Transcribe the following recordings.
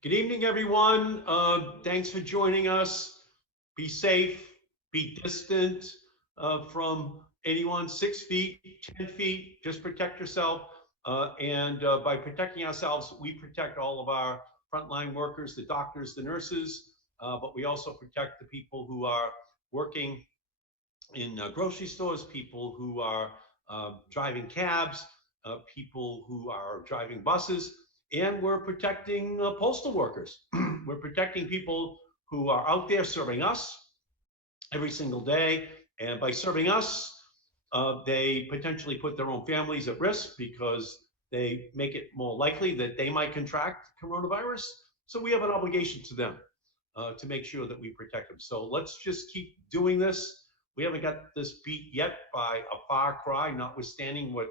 Good evening, everyone. Thanks for joining us. Be safe, be distant from anyone, 6 feet, 10 feet, just protect yourself. And by protecting ourselves, we protect all of our frontline workers, the doctors, the nurses, but we also protect the people who are working in grocery stores, people who are driving cabs, people who are driving buses, and we're protecting postal workers. We're protecting people who are out there serving us every single day. And by serving us, they potentially put their own families at risk because they make it more likely that they might contract coronavirus. So we have an obligation to them to make sure that we protect them. So let's just keep doing this. We haven't got this beat yet by a far cry, notwithstanding what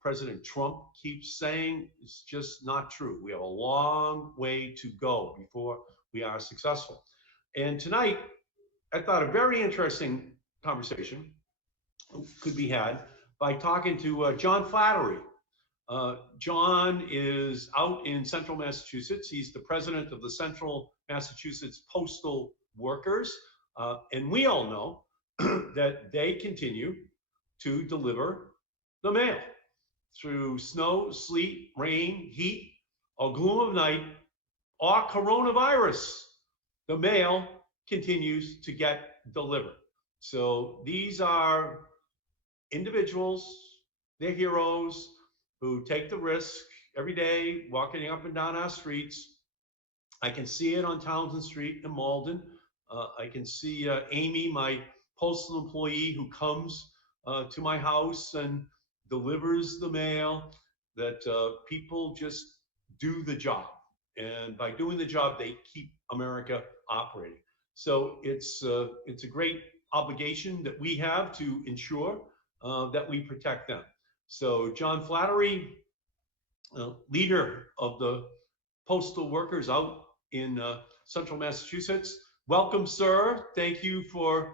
President Trump keeps saying. It's just not true. We have a long way to go before we are successful. And tonight, I thought a very interesting conversation could be had by talking to John Flattery. John is out in central Massachusetts. He's the president of the Central Massachusetts Postal Workers. And we all know that they continue to deliver the mail through snow, sleet, rain, heat, or gloom of night, or coronavirus. The mail continues to get delivered. So these are individuals, they're heroes who take the risk every day walking up and down our streets. I can see it on Townsend Street in Malden. I can see Amy, my postal employee, who comes to my house and delivers the mail. That people just do the job, and by doing the job, they keep America operating. So it's a great obligation that we have to ensure that we protect them. So John Flattery, leader of the postal workers out in central Massachusetts. Welcome, sir. Thank you for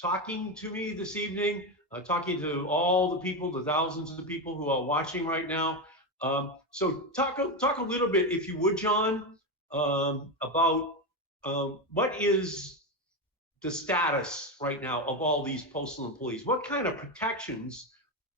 talking to me this evening, talking to all the people, the thousands of people who are watching right now. So talk a little bit, if you would, John, about what is the status right now of all these postal employees? What kind of protections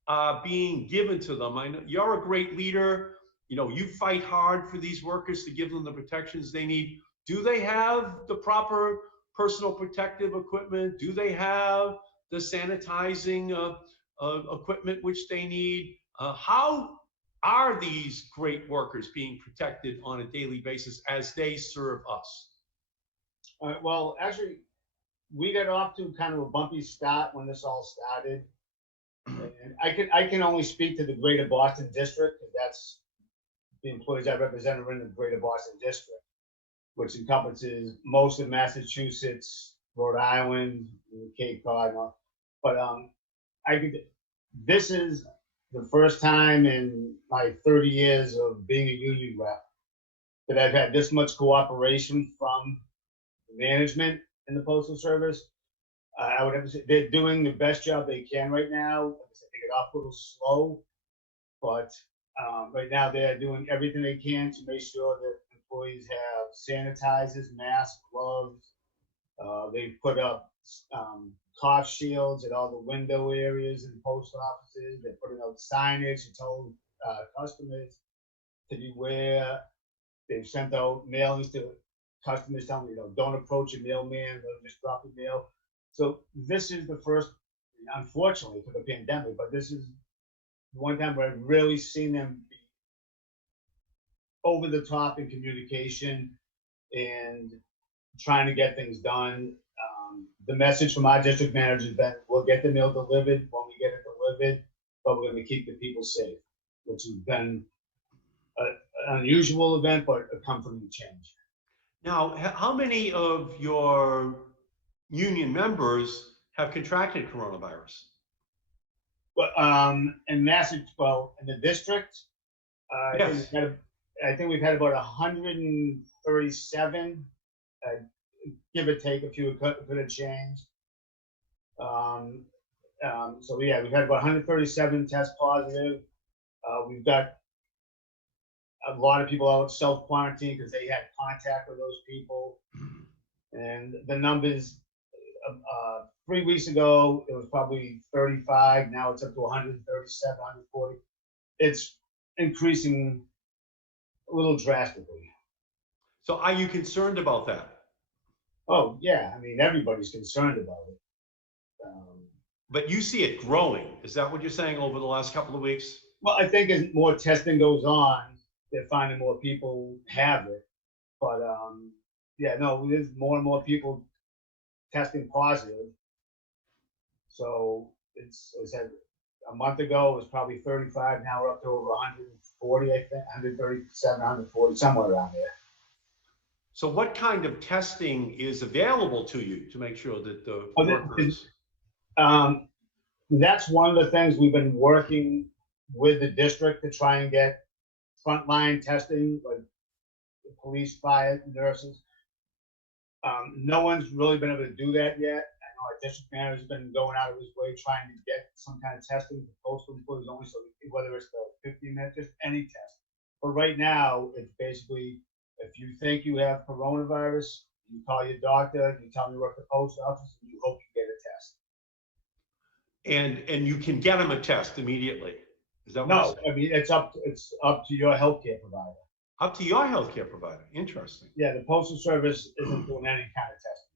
are being given to them? I know you're a great leader. You know, you fight hard for these workers to give them the protections they need. Do they have the proper personal protective equipment? Do they have the sanitizing equipment which they need? How are these great workers being protected on a daily basis as they serve us? Well, actually, we got off to kind of a bumpy start when this all started. And I can only speak to the Greater Boston District, because that's the employees I represent are in the Greater Boston District, which encompasses most of Massachusetts, Rhode Island, Cape Cod. But this is the first time in my 30 years of being a union rep that I've had this much cooperation from management in the Postal Service. I would have to say they're doing the best job they can right now. Like I said, they get off a little slow, but right now they're doing everything they can to make sure that employees have sanitizers, masks, gloves. They've put up cough shields at all the window areas in post offices. They're putting out signage to tell customers to beware. They've sent out mailings to customers telling them, don't approach a mailman, let them just drop the mail. So this is the first, unfortunately, for the pandemic, but this is one time where I've really seen them be over the top in communication and trying to get things done. The message from our district manager has been, we'll get the mail delivered when we get it delivered, but we're going to keep the people safe, which has been an unusual event, but a comforting change. Now, how many of your union members have contracted coronavirus? Well, in Massachusetts, well, in the district, Yes. I think we've had about 137, give or take a few could have changed. So yeah, we've had about 137 test positive. We've got a lot of people out self quarantine because they had contact with those people, and the numbers 3 weeks ago it was probably 35. Now it's up to 137, 140. It's increasing a little drastically. So are you concerned about that? Oh yeah, I mean everybody's concerned about it. But you see it growing. Is that what you're saying over the last couple of weeks? Well, I think as more testing goes on, they're finding more people have it. But yeah, no, there's more and more people testing positive. So it's said a month ago it was probably 35. Now we're up to over 140, I think, 137, 140, somewhere around there. So what kind of testing is available to you to make sure that the workers... That's one of the things we've been working with the district to try and get frontline testing, like police, fire, nurses. No one's really been able to do that yet. I know our district manager has been going out of his way trying to get some kind of testing for postal employees only, so whether it's the 15-minute, just any test. But right now, it's basically, if you think you have coronavirus, you call your doctor, you tell me you're at the post office, and you hope you get a test. And you can get them a test immediately. Is that what No, I mean it's up to your healthcare provider. Up to your healthcare provider. Interesting. Yeah, the Postal Service isn't doing any kind of testing.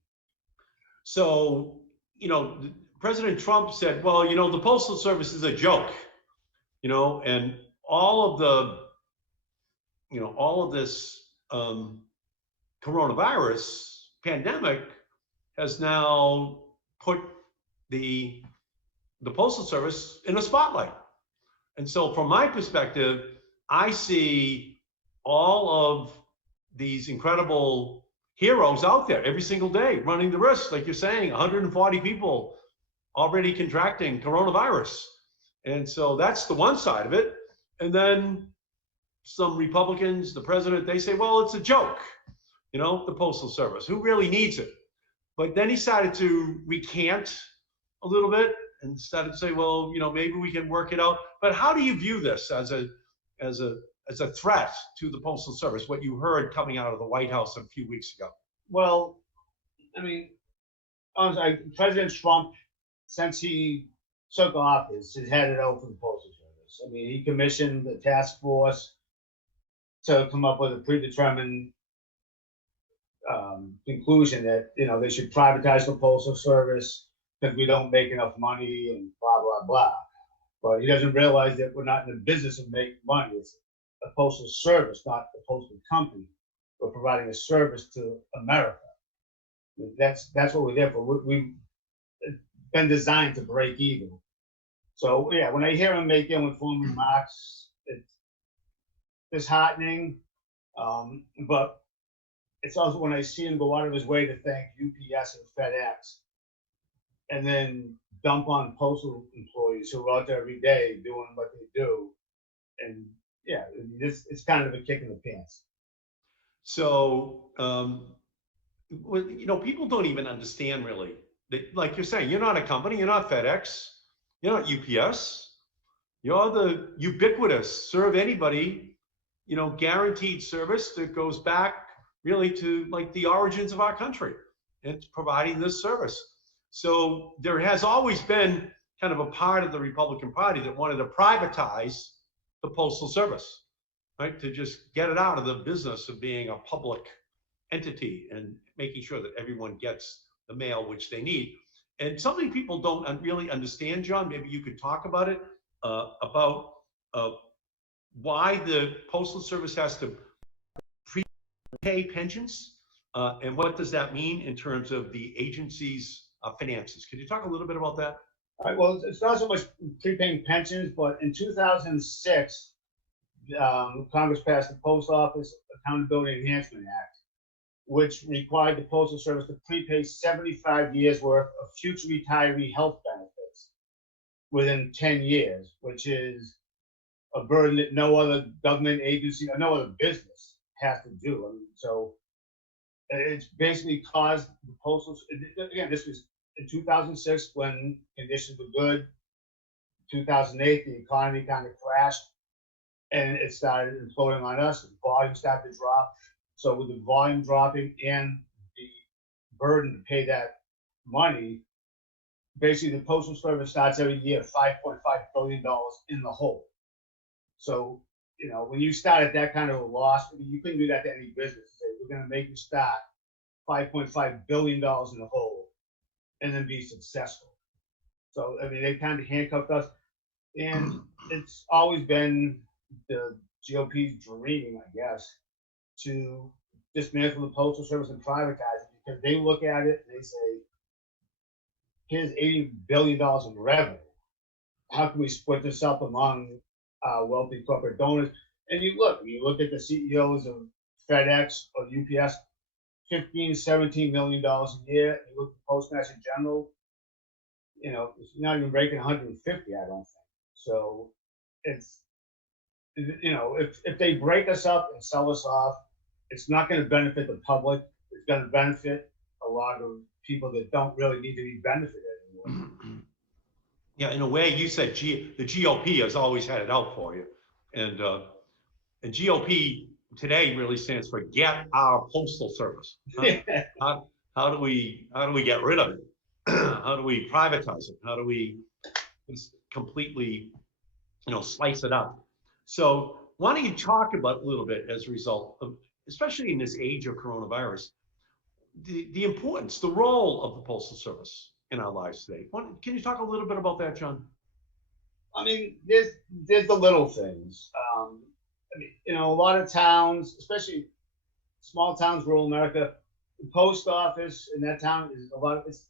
So, President Trump said, well, the Postal Service is a joke, and all of this coronavirus pandemic has now put the Postal Service in a spotlight. And so from my perspective, I see all of these incredible heroes out there every single day running the risk, like you're saying, 140 people already contracting coronavirus. And so that's the one side of it. And then some Republicans, the president, they say, well, it's a joke, the Postal Service. Who really needs it? But then he started to recant a little bit and started to say, well, maybe we can work it out. But how do you view this as a threat to the Postal Service, what you heard coming out of the White House a few weeks ago? Well, I mean, President Trump, since he took office, has had it out for the Postal Service. I mean, he commissioned a task force to come up with a predetermined conclusion that they should privatize the Postal Service because we don't make enough money and blah blah blah. But he doesn't realize that we're not in the business of making money. It's a postal service, not a postal company. We're providing a service to America. That's what we're there for. We've been designed to break even. So yeah, when I hear him make ill-informed remarks, it's disheartening. But it's also when I see him go out of his way to thank UPS and FedEx, and then dump on postal employees who are out there every day doing what they do, and yeah, it's kind of a kick in the pants. So, people don't even understand really. Like you're saying, you're not a company, you're not FedEx, you're not UPS, you're the ubiquitous, serve anybody, guaranteed service that goes back really to like the origins of our country. It's providing this service. So there has always been kind of a part of the Republican Party that wanted to privatize the Postal Service, right? To just get it out of the business of being a public entity and making sure that everyone gets the mail which they need. And something people don't really understand, John, maybe you could talk about it, about why the Postal Service has to prepay pensions, and what does that mean in terms of the agency's finances. Could you talk a little bit about that? All right, well, it's not so much prepaying pensions, but in 2006, Congress passed the Post Office Accountability Enhancement Act, which required the Postal Service to prepay 75 years worth of future retiree health benefits within 10 years, which is a burden that no other government agency or no other business has to do. I mean, so it's basically caused the postal. Again, this was in 2006 when conditions were good. 2008, the economy kind of crashed, and it started imploding on us. The volume started to drop. So with the volume dropping and the burden to pay that money, basically the Postal Service starts every year $5.5 billion in the hole. So, when you start at that kind of a loss, I mean, you couldn't do that to any business. Say, we're going to make you start $5.5 billion in the hole and then be successful. So, I mean, they kind of handcuffed us. And it's always been the GOP's dream, I guess, to dismantle the Postal Service and privatize it, because they look at it and they say, here's $80 billion in revenue. How can we split this up among wealthy corporate donors? And you look at the CEOs of FedEx or UPS, $15-17 million a year. You look at the Postmaster General, it's not even breaking 150, I don't think. So it's, if they break us up and sell us off, it's not going to benefit the public. It's going to benefit a lot of people that don't really need to be benefited anymore. Yeah, in a way, you said the GOP has always had it out for you, and GOP today really stands for Get Our Postal Service. How do we get rid of it? How do we privatize it? How do we just completely, slice it up? So why don't you talk about a little bit as a result of, especially in this age of coronavirus, the importance, the role of the Postal Service in our lives today. Can you talk a little bit about that, John? I mean, there's the little things. A lot of towns, especially small towns, rural America, the post office in that town is it's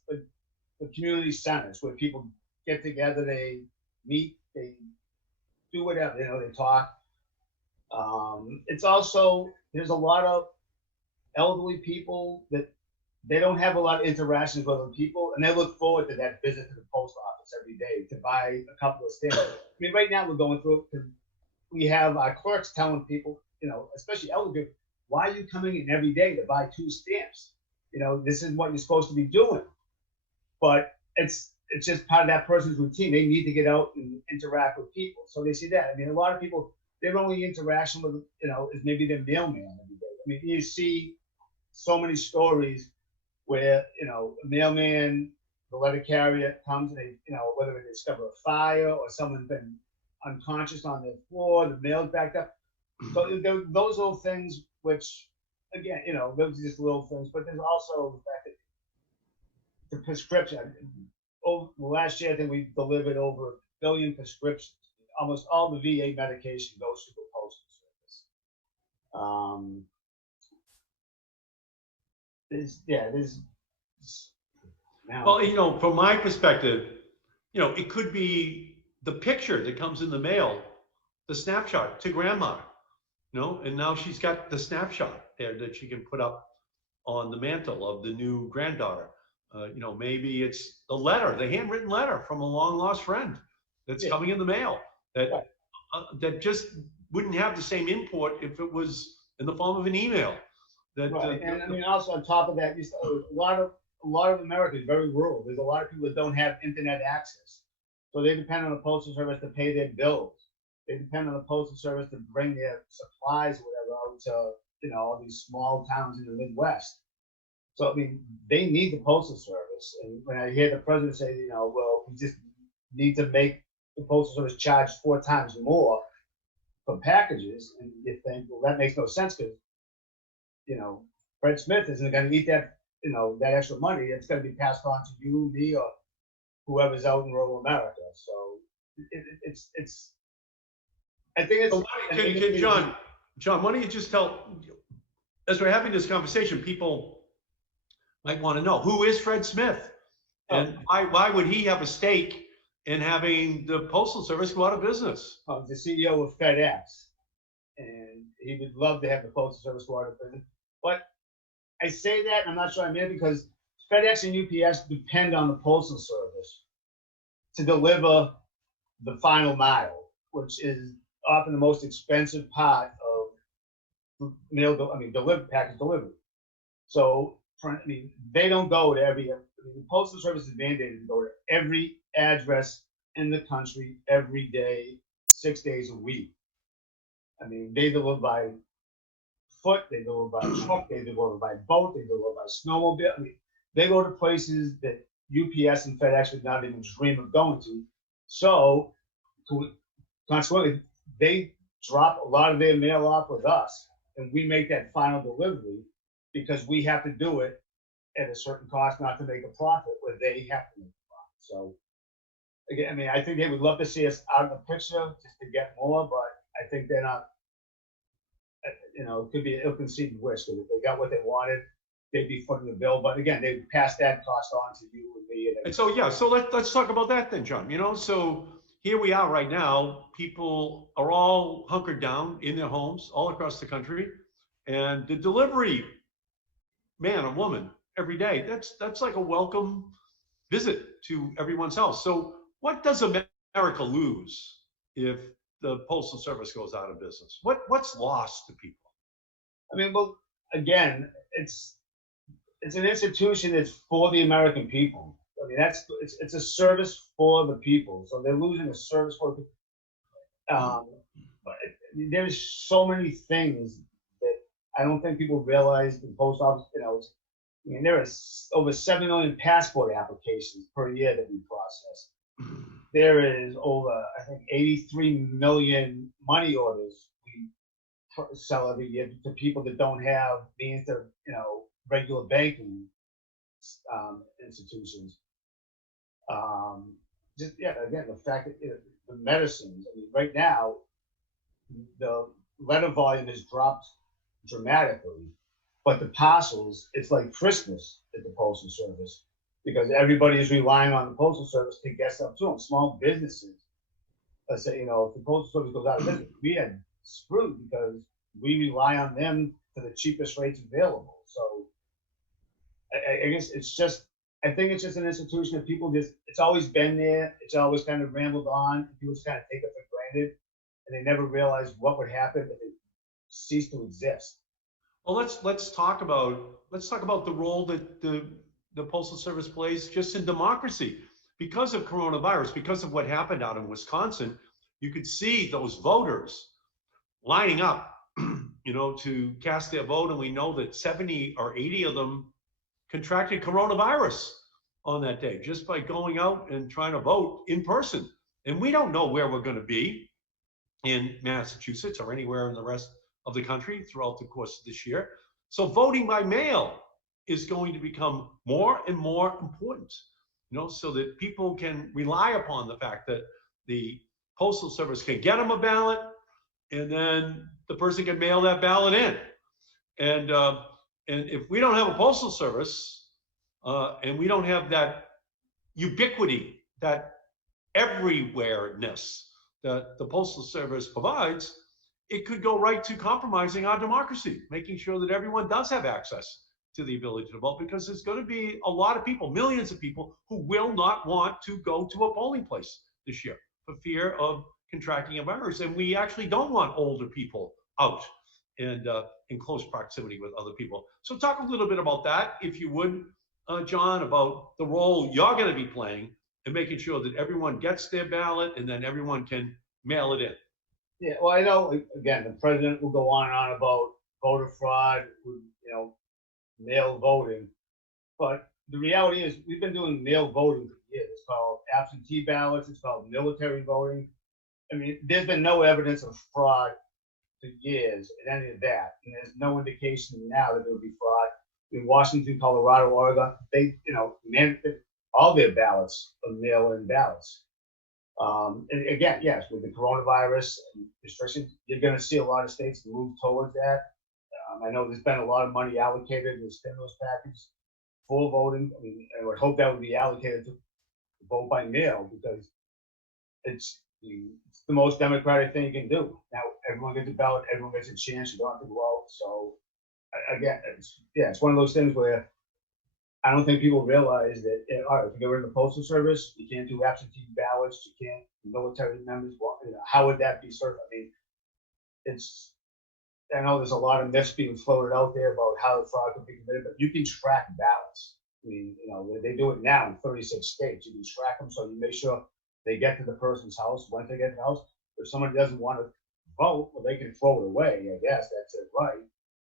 the community centers where people get together, they meet, they do whatever, they talk. It's also, there's a lot of elderly people that they don't have a lot of interactions with other people, and they look forward to that visit to the post office every day to buy a couple of stamps. I mean, right now we're going through it because we have our clerks telling people, especially elderly people, why are you coming in every day to buy 2 stamps? This is what you're supposed to be doing. But it's just part of that person's routine. They need to get out and interact with people. So they see that. I mean, a lot of people, their only interaction with, is maybe their mailman every day. I mean, you see so many stories where, a mailman, the letter carrier comes and they, whether they discover a fire or someone's been unconscious on their floor, the mail's backed up. So those little things, which again, those are just little things, but there's also the fact that the prescription. Over last year, I think we delivered over 1 billion prescriptions. Almost all the VA medication goes through the Postal Service. There's now. Well, from my perspective, it could be the picture that comes in the mail, the snapshot to grandma, and now she's got the snapshot there that she can put up on the mantle of the new granddaughter. Maybe it's the letter, the handwritten letter from a long lost friend that's coming in the mail that just wouldn't have the same import if it was in the form of an email. And I mean, also on top of that, a lot of America is very rural. There's a lot of people that don't have internet access, so they depend on the Postal Service to pay their bills. They depend on the Postal Service to bring their supplies or whatever out to all these small towns in the Midwest. So I mean, they need the Postal Service. And when I hear the president say, well, we just need to make the Postal Service charge 4 times more for packages, and you think, well, that makes no sense because Fred Smith isn't going to eat that that extra money. It's going to be passed on to you, me, or whoever's out in rural America. So it's. I think it's. John, why don't you just tell, as we're having this conversation, people might want to know, who is Fred Smith, and why would he have a stake in having the Postal Service go out of business? The CEO of FedEx, and he would love to have the Postal Service go out of business. But I say that, and I'm not sure I mean it, because FedEx and UPS depend on the Postal Service to deliver the final mile, which is often the most expensive part of package delivery. So, they don't go to the Postal Service is mandated to go to every address in the country every day, 6 days a week. I mean, they deliver by foot, they deliver by truck, they deliver by boat, they deliver by snowmobile. I mean, they go to places that UPS and FedEx would not even dream of going to. So, consequently, they drop a lot of their mail off with us, and we make that final delivery because we have to do it at a certain cost, not to make a profit, where they have to make a profit. So, again, I mean, I think they would love to see us out of the picture just to get more, but I think they're not. It could be an ill-conceived wish, because if they got what they wanted, they'd be footing the bill. But again, they would pass that cost on to you and me. And so let's talk about that then, John. So here we are right now. People are all hunkered down in their homes all across the country, and the delivery man or woman every day, that's like a welcome visit to everyone's house. So what does America lose if the Postal Service goes out of business? What's lost to people? I mean, well, again, it's an institution that's for the American people. I mean, it's a service for the people. So they're losing a service for the people. But there's so many things that I don't think people realize the post office. I mean, there is over 7 million passport applications per year that we process. There is over, I think, 83 million money orders we sell every year to people that don't have means to, regular banking institutions. Again, the fact that the medicines. I mean, right now, the letter volume has dropped dramatically, but the parcels, it's like Christmas at the Postal Service, because everybody is relying on the Postal Service to get stuff to them. Small businesses, let's say, if the Postal Service goes out of business, we are screwed because we rely on them for the cheapest rates available. So I guess I think it's just an institution that people it's always been there. It's always kind of rambled on. People just kind of take it for granted, and they never realize what would happen if it ceased to exist. Well, let's talk about the role that the Postal Service plays just in democracy. Because of coronavirus, because of what happened out in Wisconsin, you could see those voters lining up, to cast their vote, and we know that 70 or 80 of them contracted coronavirus on that day just by going out and trying to vote in person. And we don't know where we're going to be in Massachusetts or anywhere in the rest of the country throughout the course of this year. So voting by mail is going to become more and more important, so that people can rely upon the fact that the Postal Service can get them a ballot, and then the person can mail that ballot in. And if we don't have a Postal Service, and we don't have that ubiquity, that everywhere-ness that the Postal Service provides, it could go right to compromising our democracy, making sure that everyone does have access to the ability to vote, because there's going to be a lot of people, millions of people, who will not want to go to a polling place this year for fear of contracting a virus. And we actually don't want older people out and in close proximity with other people. So talk a little bit about that, if you would, John, about the role you're going to be playing in making sure that everyone gets their ballot and then everyone can mail it in. Yeah, well, I know, again, the president will go on and on about voter fraud, mail voting. But the reality is, we've been doing mail voting for years. It's called absentee ballots. It's called military voting. I mean, there's been no evidence of fraud for years in any of that. And there's no indication now that there will be fraud. In Washington, Colorado, Oregon, they, all their ballots are mail-in ballots. And again, yes, with the coronavirus and restrictions, you're going to see a lot of states move towards that. I know there's been a lot of money allocated in the stimulus package for voting. I mean, I would hope that would be allocated to vote by mail, because it's the most democratic thing you can do. Now, everyone gets a ballot, everyone gets a chance. You don't have to go out. So, again, it's one of those things where I don't think people realize that, all right, if you get rid of the Postal Service, you can't do absentee ballots, you can't, military members, how would that be served? I mean, I know there's a lot of myths being floated out there about how the fraud can be committed, but you can track ballots. I mean, they do it now in 36 states. You can track them, so you make sure they get to the person's house. Once they get to the house, if somebody doesn't want to vote, well, they can throw it away. I guess that's it, right?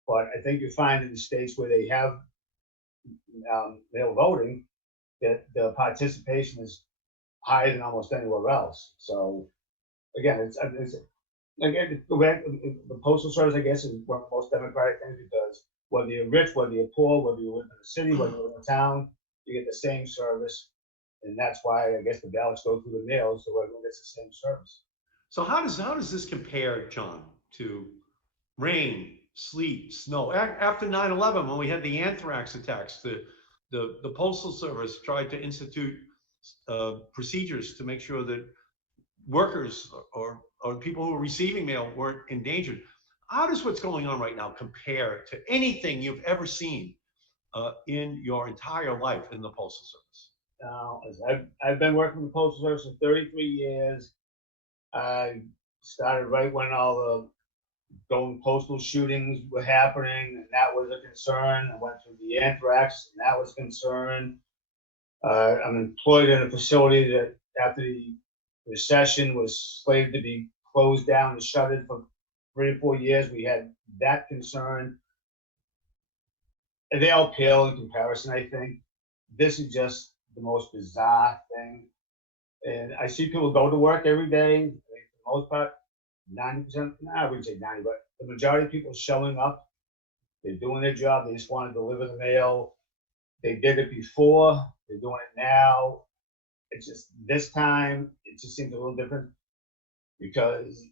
But I think you find in the states where they have mail voting that the participation is higher than almost anywhere else. So again, the Postal Service, I guess, is one of the most democratic things, because whether you're rich, whether you're poor, whether you live in a city, whether you live in a town, you get the same service. And that's why I guess the ballots go through the mail, so everyone gets the same service. So how does this compare, John, to rain, sleet, snow? After 9/11, when we had the anthrax attacks, the Postal Service tried to institute procedures to make sure that workers or people who are receiving mail weren't endangered. How does what's going on right now compare to anything you've ever seen in your entire life in the Postal Service? I've been working with the Postal Service for 33 years. I started right when all the going postal shootings were happening, and that was a concern. I went through the anthrax, and that was a concern. I'm employed in a facility that, after the recession, was slated to be closed down and shuttered for 3 or 4 years. We had that concern. And they all pale in comparison, I think. This is just the most bizarre thing. And I see people go to work every day. For the most part, 90%, I wouldn't say 90, but the majority of people showing up, they're doing their job. They just want to deliver the mail. They did it before. They're doing it now. It's just this time, it just seems a little different, because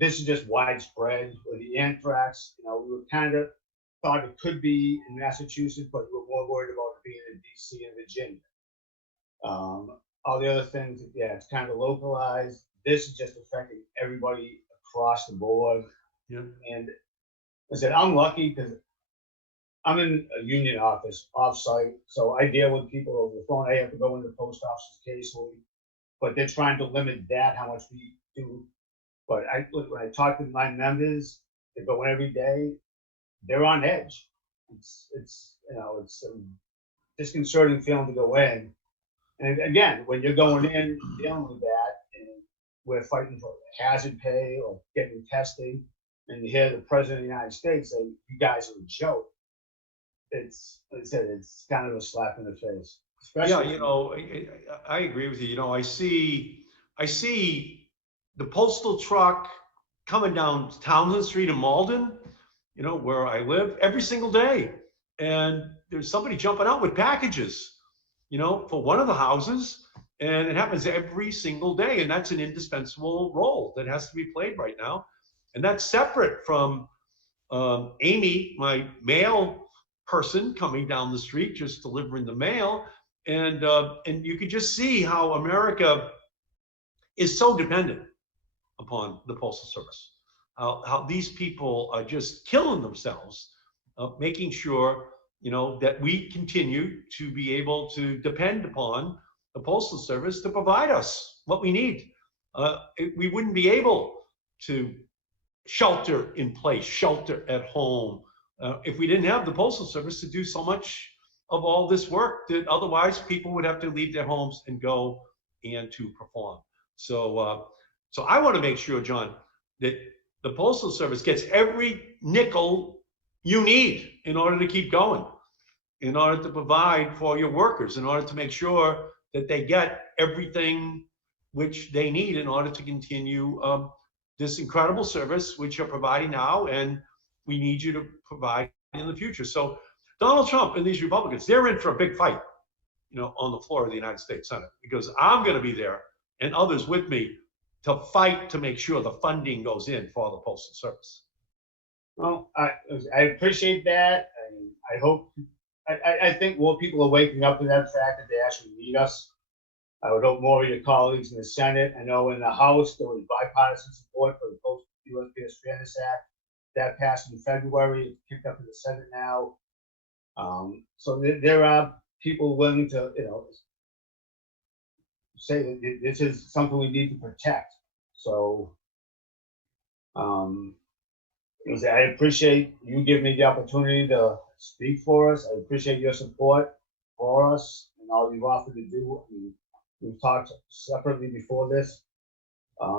this is just widespread. With the anthrax, we were kind of thought it could be in Massachusetts, but we were more worried about it being in DC and Virginia. All the other things, it's kind of localized. This is just affecting everybody across the board. Yeah. And I said, I'm lucky because I'm in a union office off-site, so I deal with people over the phone. I have to go into the post office occasionally, but they're trying to limit that, how much we do. But when I talk to my members, they go in every day. They're on edge. It's a disconcerting feeling to go in. And again, when you're going in dealing with that, and we're fighting for hazard pay or getting testing, and you hear the president of the United States say, "You guys are a joke." it's, like I said, it's kind of a slap in the face, Yeah, especially. I agree with you. I see the postal truck coming down Townsend Street in Malden, where I live, every single day. And there's somebody jumping out with packages, for one of the houses. And it happens every single day. And that's an indispensable role that has to be played right now. And that's separate from Amy, my mail person, coming down the street, just delivering the mail. And you can just see how America is so dependent upon the Postal Service. How these people are just killing themselves, making sure that we continue to be able to depend upon the Postal Service to provide us what we need. We wouldn't be able to shelter in place, shelter at home, if we didn't have the Postal Service to do so much of all this work that otherwise people would have to leave their homes and go and to perform. So I want to make sure, John, that the Postal Service gets every nickel you need in order to keep going, in order to provide for your workers, in order to make sure that they get everything which they need in order to continue this incredible service which you're providing now, and we need you to provide in the future. So Donald Trump and these Republicans, they're in for a big fight, on the floor of the United States Senate, because I'm going to be there and others with me to fight to make sure the funding goes in for the Postal Service. Well, I appreciate that. I hope, I think more people are waking up to that fact that they actually need us. I would hope more of your colleagues in the Senate. I know in the House there was bipartisan support for the USPS Fairness Act. That passed in February. It's kicked up to the Senate now. So there are people willing to, say that this is something we need to protect. So I appreciate you giving me the opportunity to speak for us. I appreciate your support for us and all you've offered to do. We've talked separately before this.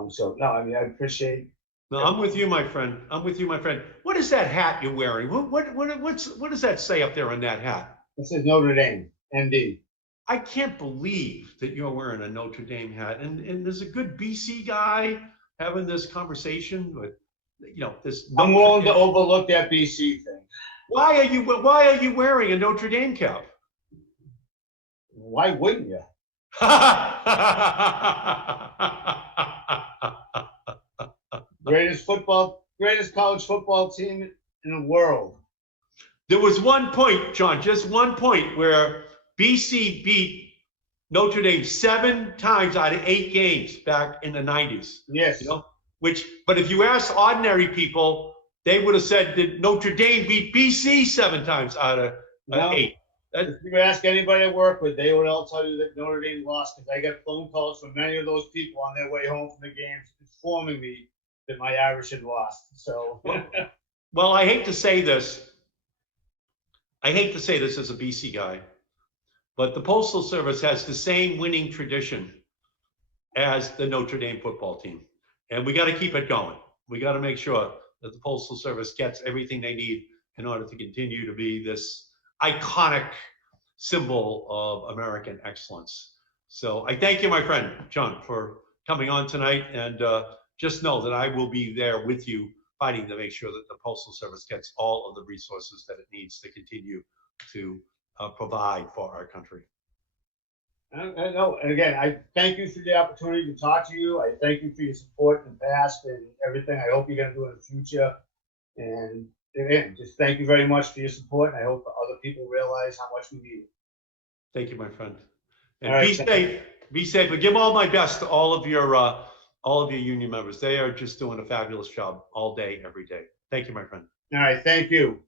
So no, I appreciate. No, I'm with you, my friend. I'm with you, my friend. What is that hat you're wearing? What does that say up there on that hat? It says Notre Dame, ND. I can't believe that you're wearing a Notre Dame hat. And there's a good BC guy having this conversation with, this. I'm willing to overlook that BC thing. Why are you wearing a Notre Dame cap? Why wouldn't you? Greatest college football team in the world. There was one point, John, just one point where BC beat Notre Dame 7 times out of 8 games back in the 90s. Yes. But if you ask ordinary people, they would have said that Notre Dame beat BC 7 times out of 8. If you ask anybody I work with, they would all tell you that Notre Dame lost, because I got phone calls from many of those people on their way home from the games informing me that my Irish had lost. So, well, I hate to say this. I hate to say this as a BC guy, but the Postal Service has the same winning tradition as the Notre Dame football team. And we got to keep it going. We got to make sure that the Postal Service gets everything they need in order to continue to be this iconic symbol of American excellence. So I thank you, my friend, John, for coming on tonight. And just know that I will be there with you, fighting to make sure that the Postal Service gets all of the resources that it needs to continue to provide for our country. I know. And again, I thank you for the opportunity to talk to you. I thank you for your support in the past and everything I hope you're going to do in the future. And again, just thank you very much for your support. And I hope other people realize how much we need it. Thank you, my friend. And be safe. Be safe. But give all my best to all of your union members. They are just doing a fabulous job all day, every day. Thank you, my friend. All right. Thank you.